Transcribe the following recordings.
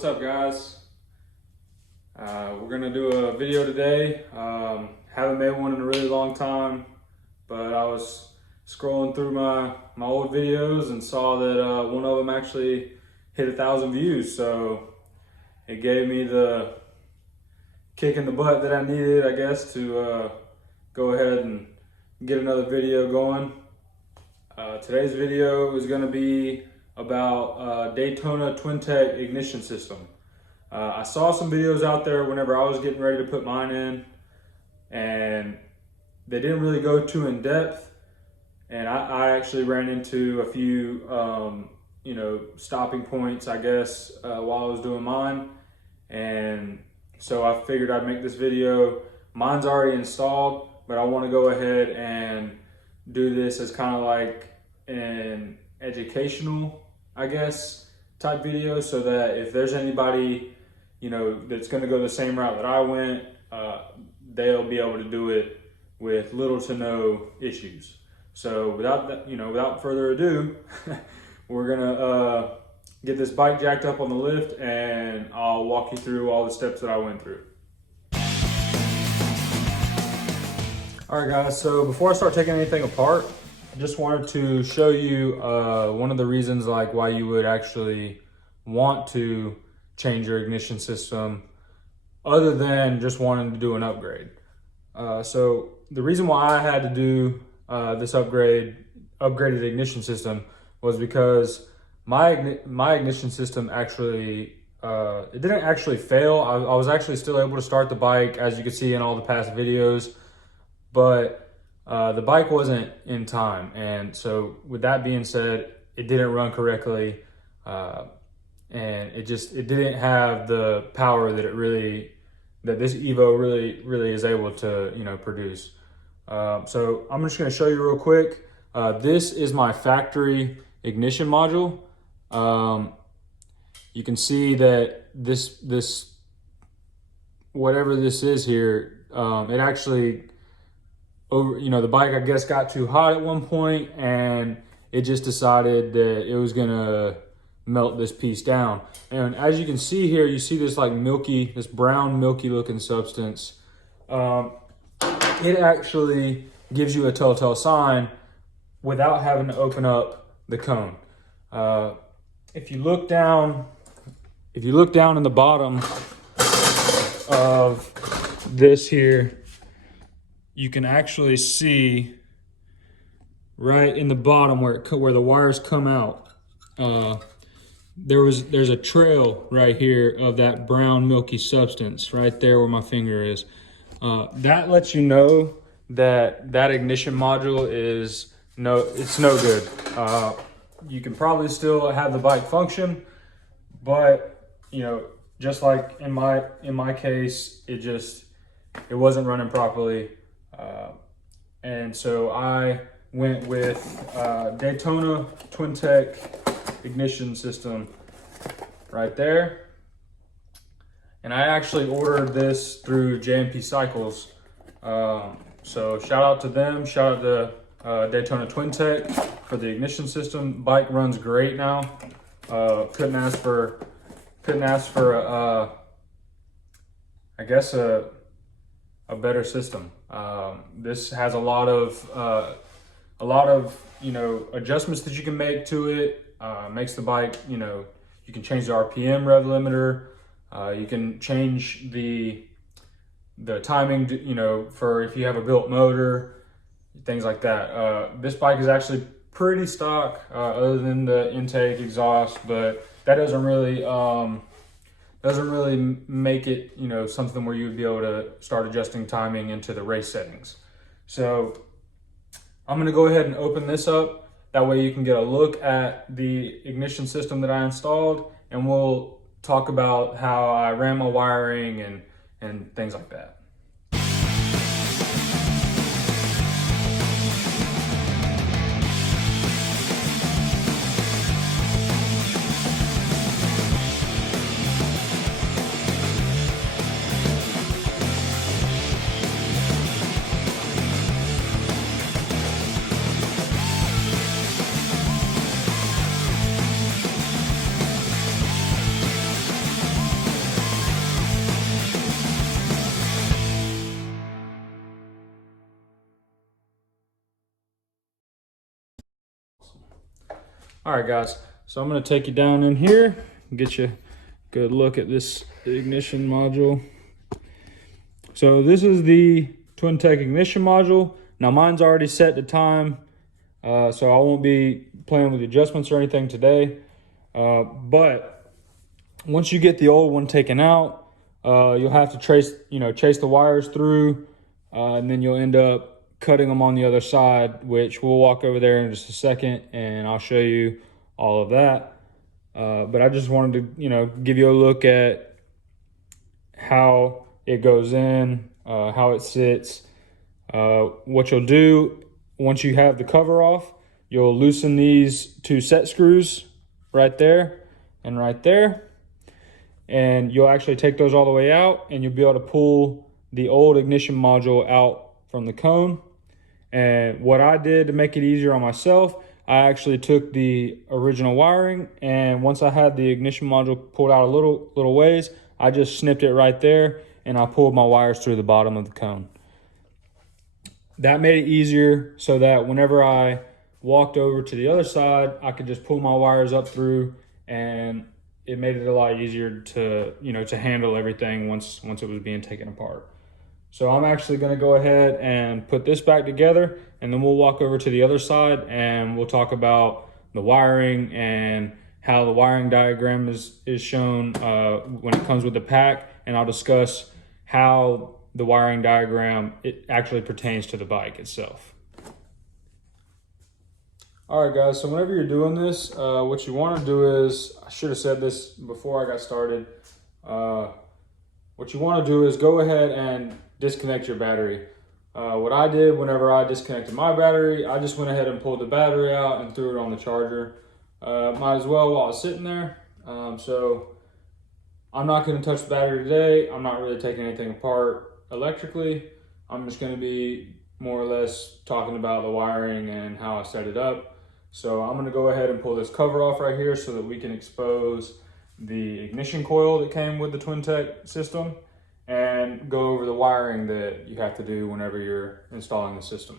What's up, guys? We're gonna do a video today. Haven't made one in a really long time, but I was scrolling through my old videos and saw that one of them actually hit 1,000 views. So it gave me the kick in the butt that I needed, I guess, to go ahead and get another video going. Today's video is gonna be about Daytona Twin Tec ignition system. I saw some videos out there whenever I was getting ready to put mine in, and they didn't really go too in depth. And I actually ran into a few, stopping points, I guess, while I was doing mine. And so I figured I'd make this video. Mine's already installed, but I want to go ahead and do this as kind of like an educational, I guess, type video, so that if there's anybody, that's going to go the same route that I went, they'll be able to do it with little to no issues. So without further ado, we're gonna get this bike jacked up on the lift, and I'll walk you through all the steps that I went through. All right, guys. So before I start taking anything apart, I just wanted to show you one of the reasons why you would actually want to change your ignition system, other than just wanting to do an upgrade. So the reason why I had to do this upgraded ignition system was because my ignition system actually, it didn't actually fail. I was actually still able to start the bike, as you can see in all the past videos, but the bike wasn't in time. And so with that being said, it didn't run correctly. And it didn't have the power that this Evo really is able to, produce. So I'm just gonna show you real quick. This is my factory ignition module. You can see that this whatever this is here, it actually, the bike, I guess, got too hot at one point, and it just decided that it was gonna melt this piece down. And as you can see here, you see this this brown milky looking substance. It actually gives you a telltale sign without having to open up the cone. If you look down in the bottom of this here, you can actually see right in the bottom where the wires come out. There's a trail right here of that brown milky substance right there where my finger is. That lets you know that ignition module is no good. You can probably still have the bike function, but just like in my case, it wasn't running properly. And so I went with Daytona Twin Tec ignition system right there. And I actually ordered this through J&P Cycles. So shout out to them, shout out to Daytona Twin Tec for the ignition system. Bike runs great now. Couldn't ask for I guess a better system. This has a lot of adjustments that you can make to it. Makes the bike, you can change the RPM rev limiter. You can change the timing, for if you have a built motor, things like that. This bike is actually pretty stock, other than the intake exhaust, but that doesn't really make it, something where you would be able to start adjusting timing into the race settings. So I'm gonna go ahead and open this up. That way you can get a look at the ignition system that I installed, and we'll talk about how I ran my wiring and things like that. All right, guys, so I'm gonna take you down in here and get you a good look at this ignition module. So this is the Twin Tec ignition module. Now mine's already set to time, so I won't be playing with the adjustments or anything today. But once you get the old one taken out, you'll have to chase the wires through, and then you'll end up cutting them on the other side, which we'll walk over there in just a second and I'll show you all of that. But I just wanted to, give you a look at how it goes in, how it sits. What you'll do once you have the cover off, you'll loosen these two set screws right there and right there. And you'll actually take those all the way out and you'll be able to pull the old ignition module out from the cone. And what I did to make it easier on myself, I actually took the original wiring, and once I had the ignition module pulled out a little ways, I just snipped it right there and I pulled my wires through the bottom of the cone. That made it easier so that whenever I walked over to the other side, I could just pull my wires up through, and it made it a lot easier to, to handle everything once it was being taken apart. So I'm actually going to go ahead and put this back together, and then we'll walk over to the other side and we'll talk about the wiring and how the wiring diagram is shown when it comes with the pack, and I'll discuss how the wiring diagram it actually pertains to the bike itself. All right, guys, so whenever you're doing this, what you want to do is, I should have said this before I got started, what you want to do is go ahead and disconnect your battery. What I did whenever I disconnected my battery, I just went ahead and pulled the battery out and threw it on the charger. Might as well while it's sitting there. So I'm not going to touch the battery today. I'm not really taking anything apart electrically. I'm just going to be more or less talking about the wiring and how I set it up. So I'm going to go ahead and pull this cover off right here so that we can expose the ignition coil that came with the Twin Tec system, and go over the wiring that you have to do whenever you're installing the system.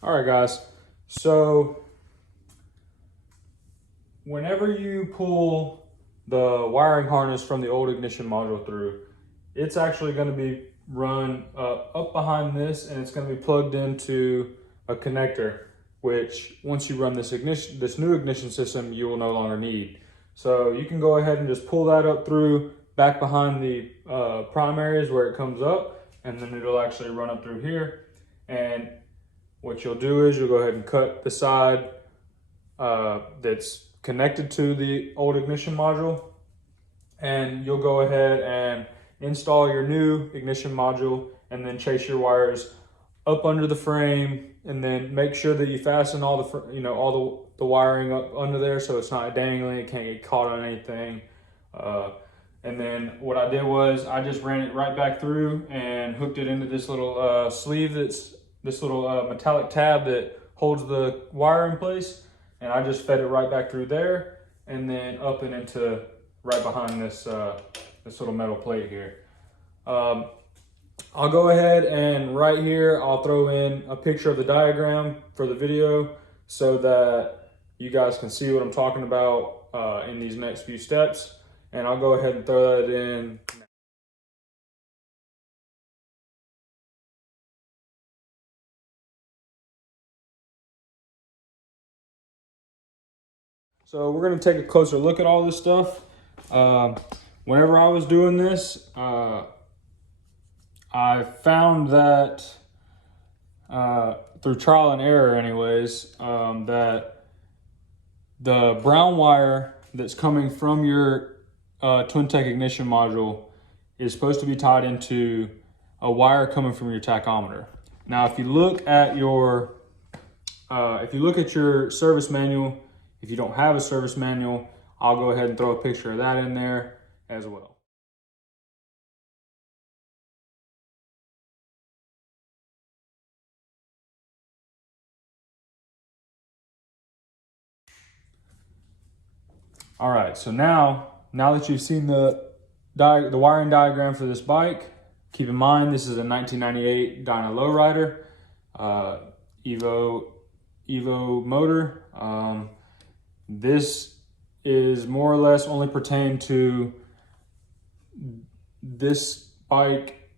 All right, guys, so whenever you pull the wiring harness from the old ignition module through, it's actually going to be run up behind this, and it's going to be plugged into a connector, which once you run this new ignition system, you will no longer need. So you can go ahead and just pull that up through back behind the primaries where it comes up, and then it'll actually run up through here. And what you'll do is you'll go ahead and cut the side that's connected to the old ignition module, and you'll go ahead and install your new ignition module, and then chase your wires up under the frame, and then make sure that you fasten all the wiring up under there so it's not dangling, it can't get caught on anything. And then what I did was I just ran it right back through and hooked it into this little sleeve that's this little metallic tab that holds the wire in place, and I just fed it right back through there and then up and into right behind this this little metal plate here. I'll go ahead and right here I'll throw in a picture of the diagram for the video so that you guys can see what I'm talking about in these next few steps, and I'll go ahead and throw that in. So we're going to take a closer look at all this stuff. Whenever I was doing this, I found that through trial and error anyways, that the brown wire that's coming from your Twin Tec ignition module is supposed to be tied into a wire coming from your tachometer. Now, if you look at your service manual, if you don't have a service manual, I'll go ahead and throw a picture of that in there as well. All right, so now that you've seen the wiring diagram for this bike, keep in mind this is a 1998 Dyna Lowrider Evo motor. This is more or less only pertained to this bike,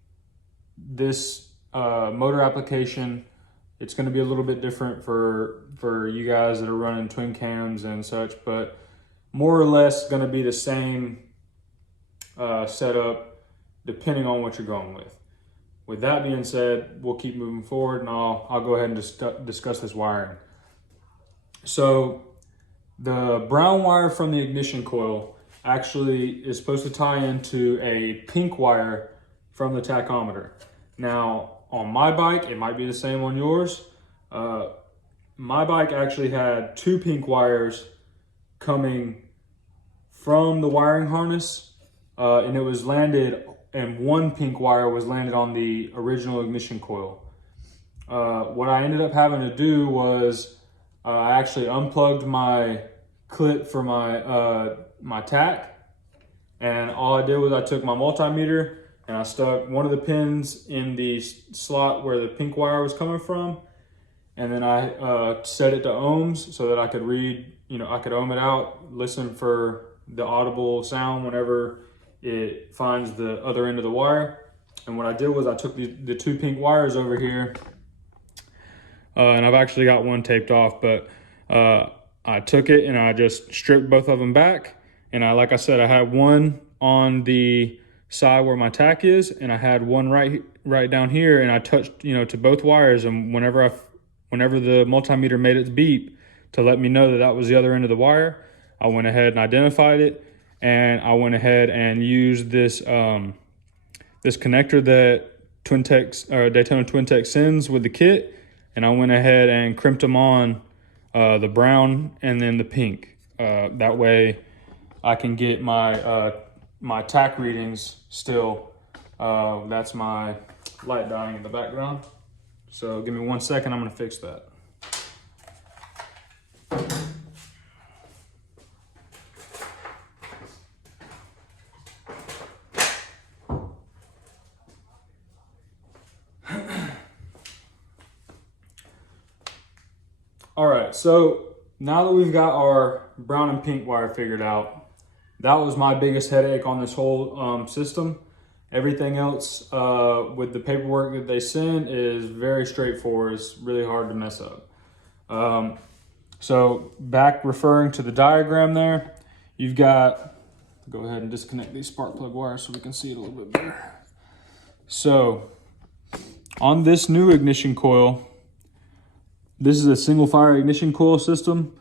this motor application. It's going to be a little bit different for you guys that are running twin cams and such, but more or less going to be the same setup depending on what you're going with. With that being said, we'll keep moving forward, and I'll go ahead and discuss this wiring. So the brown wire from the ignition coil actually is supposed to tie into a pink wire from the tachometer. Now, on my bike, it might be the same on yours. My bike actually had two pink wires coming from the wiring harness, and it was landed, and one pink wire was landed on the original ignition coil. What I ended up having to do was I actually unplugged my clip for my tack, and all I did was I took my multimeter and I stuck one of the pins in the slot where the pink wire was coming from, and then I set it to ohms so that I could read, I could ohm it out, listen for the audible sound whenever it finds the other end of the wire. And what I did was I took the two pink wires over here, and I've actually got one taped off, but I took it and I just stripped both of them back. And like I said, I had one on the side where my tack is, and I had one right down here, and I touched, to both wires. And whenever the multimeter made its beep to let me know that that was the other end of the wire, I went ahead and identified it, and I went ahead and used this this connector that Daytona Twin Tec sends with the kit, and I went ahead and crimped them on the brown and then the pink. That way I can get my my tack readings still. That's my light dying in the background. So give me 1 second, I'm gonna fix that. All right, so now that we've got our brown and pink wire figured out, that was my biggest headache on this whole system. Everything else with the paperwork that they send is very straightforward. It's really hard to mess up. So back referring to the diagram there, you've got, go ahead and disconnect these spark plug wires so we can see it a little bit better. So on this new ignition coil, this is a single fire ignition coil system.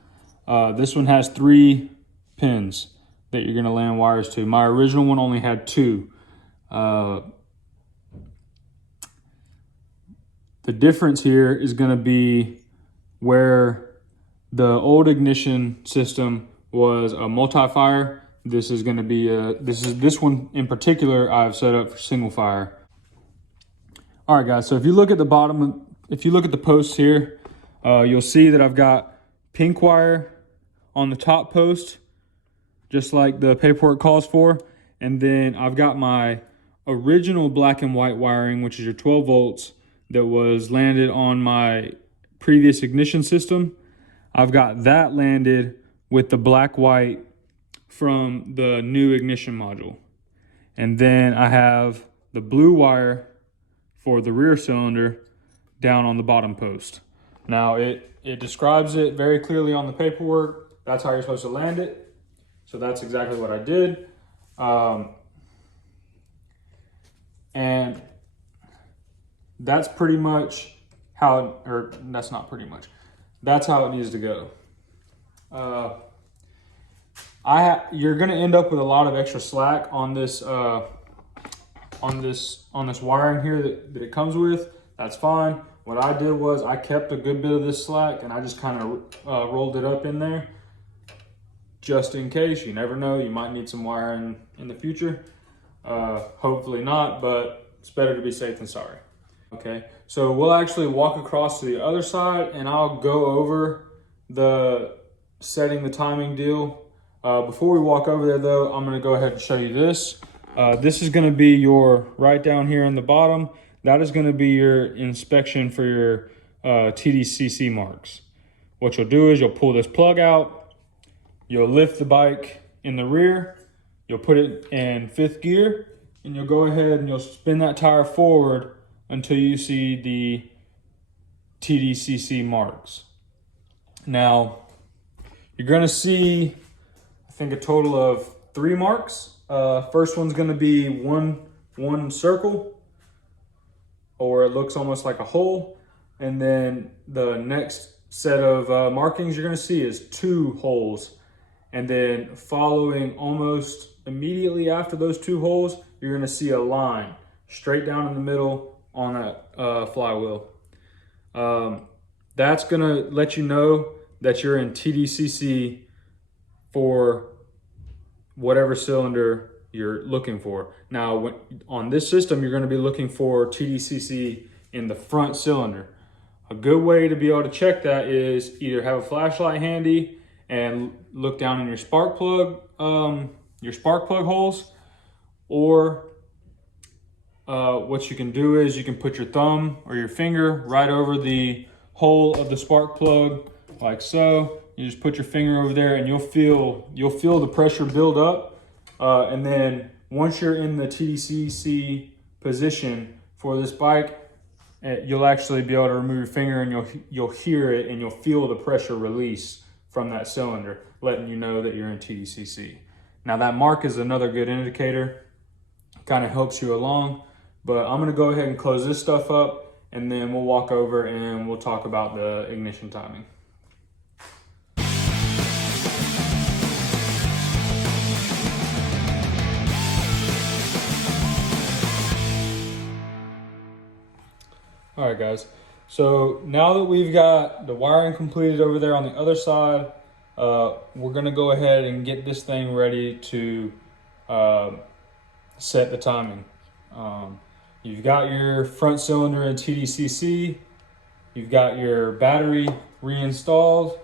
This one has 3 pins that you're gonna land wires to. My original one only had 2. The difference here is gonna be where the old ignition system was a multi-fire. This is gonna be this one in particular I've set up for single fire. All right, guys, so if you look at the bottom, if you look at the posts here, you'll see that I've got pink wire on the top post, just like the paperwork calls for. And then I've got my original black and white wiring, which is your 12 volts, that was landed on my previous ignition system. I've got that landed with the black white from the new ignition module. And then I have the blue wire for the rear cylinder down on the bottom post. Now it describes it very clearly on the paperwork. That's how you're supposed to land it. So that's exactly what I did. And that's pretty much how, or that's not pretty much, that's how it needs to go. You're gonna end up with a lot of extra slack on this wiring here that it comes with. That's fine. What I did was I kept a good bit of this slack and I just kind of rolled it up in there just in case. You never know, you might need some wiring in the future. Hopefully not, but it's better to be safe than sorry. Okay, so we'll actually walk across to the other side and I'll go over the setting the timing deal. Before we walk over there though, I'm gonna go ahead and show you this. This is gonna be your, right down here in the bottom, that is gonna be your inspection for your TDCC marks. What you'll do is you'll pull this plug out, you'll lift the bike in the rear, you'll put it in 5th gear, and you'll go ahead and you'll spin that tire forward until you see the TDCC marks. Now, you're gonna see, I think, a total of 3 marks. First one's gonna be one circle, or it looks almost like a hole. And then the next set of markings you're gonna see is 2 holes. And then following almost immediately after those 2 holes, you're gonna see a line straight down in the middle on that flywheel. That's gonna let you know that you're in TDCC for whatever cylinder you're looking for. Now, on this system, you're gonna be looking for TDCC in the front cylinder. A good way to be able to check that is either have a flashlight handy and look down in your spark plug holes, or what you can do is you can put your thumb or your finger right over the hole of the spark plug, like so. You just put your finger over there and you'll feel the pressure build up. And then once you're in the TDCC position for this bike, you'll actually be able to remove your finger and you'll hear it and you'll feel the pressure release from that cylinder, letting you know that you're in TDCC. Now that mark is another good indicator, kind of helps you along, but I'm gonna go ahead and close this stuff up and then we'll walk over and we'll talk about the ignition timing. All right, guys. So now that we've got the wiring completed over there on the other side, we're gonna go ahead and get this thing ready to set the timing. You've got your front cylinder in TDCC, you've got your battery reinstalled,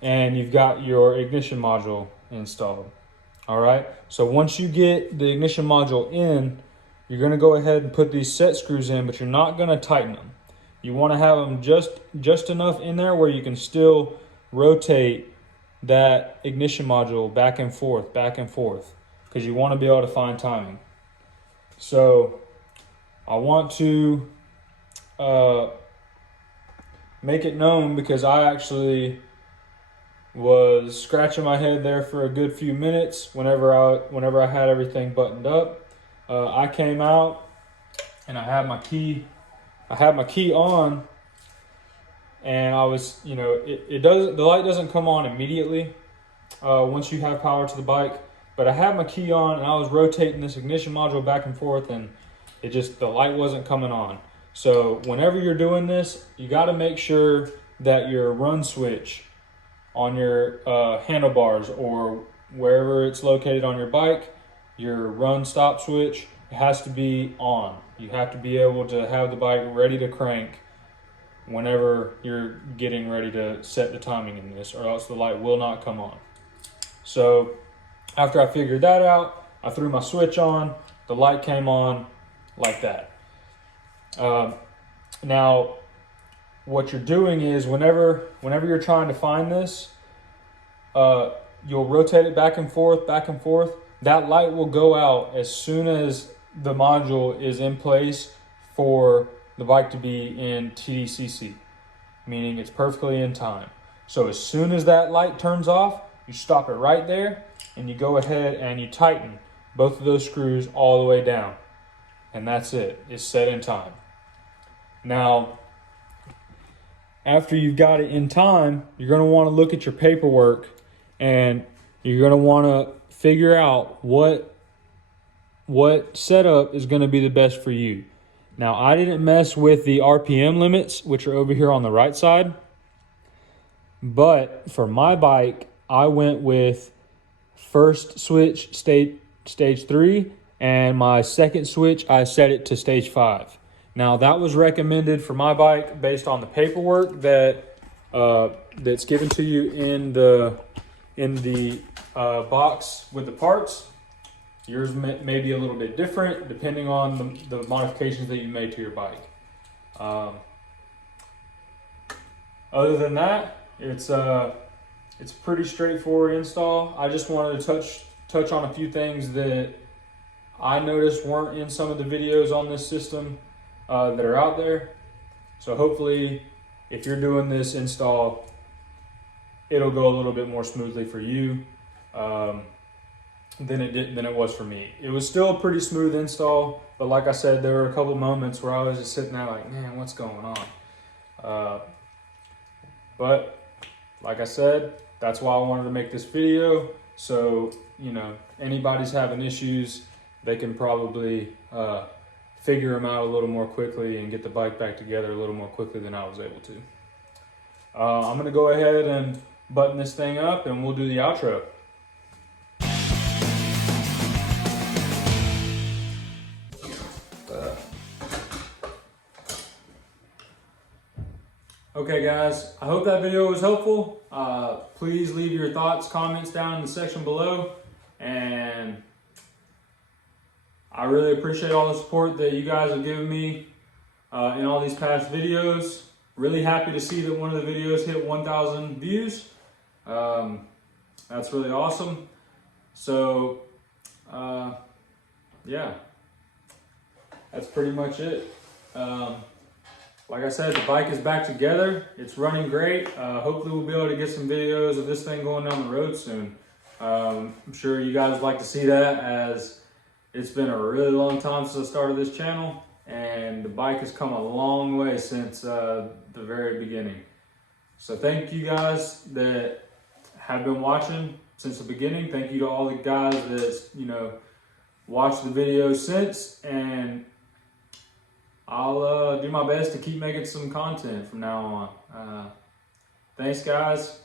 and you've got your ignition module installed. All right, so once you get the ignition module in, you're gonna go ahead and put these set screws in, but you're not gonna tighten them. You wanna have them just enough in there where you can still rotate that ignition module back and forth, because you wanna be able to find timing. So I want to make it known, because I actually was scratching my head there for a good few minutes whenever I had everything buttoned up. I came out and I had my key on, and I was, the light doesn't come on immediately once you have power to the bike, but I had my key on and I was rotating this ignition module back and forth, and the light wasn't coming on. So whenever you're doing this, you got to make sure that your run switch on your handlebars or wherever it's located on your bike, your run stop switch, has to be on. You have to be able to have the bike ready to crank whenever you're getting ready to set the timing in this, or else the light will not come on. So after I figured that out, I threw my switch on, the light came on like that. Now, what you're doing is whenever you're trying to find this, you'll rotate it back and forth, back and forth. That light will go out as soon as the module is in place for the bike to be in TDCC, meaning it's perfectly in time. So as soon as that light turns off, you stop it right there and you go ahead and you tighten both of those screws all the way down. And that's it. It's set in time. Now, after you've got it in time, you're going to want to look at your paperwork and you're going to want to figure out what setup is going to be the best for you. Now, I didn't mess with the RPM limits, which are over here on the right side. But for my bike, I went with first switch stage 3, and my second switch, I set it to stage 5. Now, that was recommended for my bike based on the paperwork that's given to you in the box with the parts. Yours may be a little bit different depending on the modifications that you made to your bike. Other than that, it's pretty straightforward install. I just wanted to touch on a few things that I noticed weren't in some of the videos on this system that are out there. So hopefully, if you're doing this install, it'll go a little bit more smoothly for you than it was for me. It was still a pretty smooth install, but like I said, there were a couple moments where I was just sitting there like, man, what's going on? But like I said, that's why I wanted to make this video. So, you know, anybody's having issues, they can probably figure them out a little more quickly and get the bike back together a little more quickly than I was able to. I'm gonna go ahead and button this thing up and we'll do the outro. Okay guys, I hope that video was helpful. Please leave your thoughts, comments down in the section below. And I really appreciate all the support that you guys have given me in all these past videos. Really happy to see that one of the videos hit 1,000 views. That's really awesome. So, yeah, that's pretty much it. Like I said, the bike is back together. It's running great. Hopefully we'll be able to get some videos of this thing going down the road soon. I'm sure you guys like to see that, as it's been a really long time since I started this channel, and the bike has come a long way since the very beginning. So thank you guys that have been watching since the beginning. Thank you to all the guys that, you know, watched the videos since, and I'll do my best to keep making some content from now on. Thanks guys.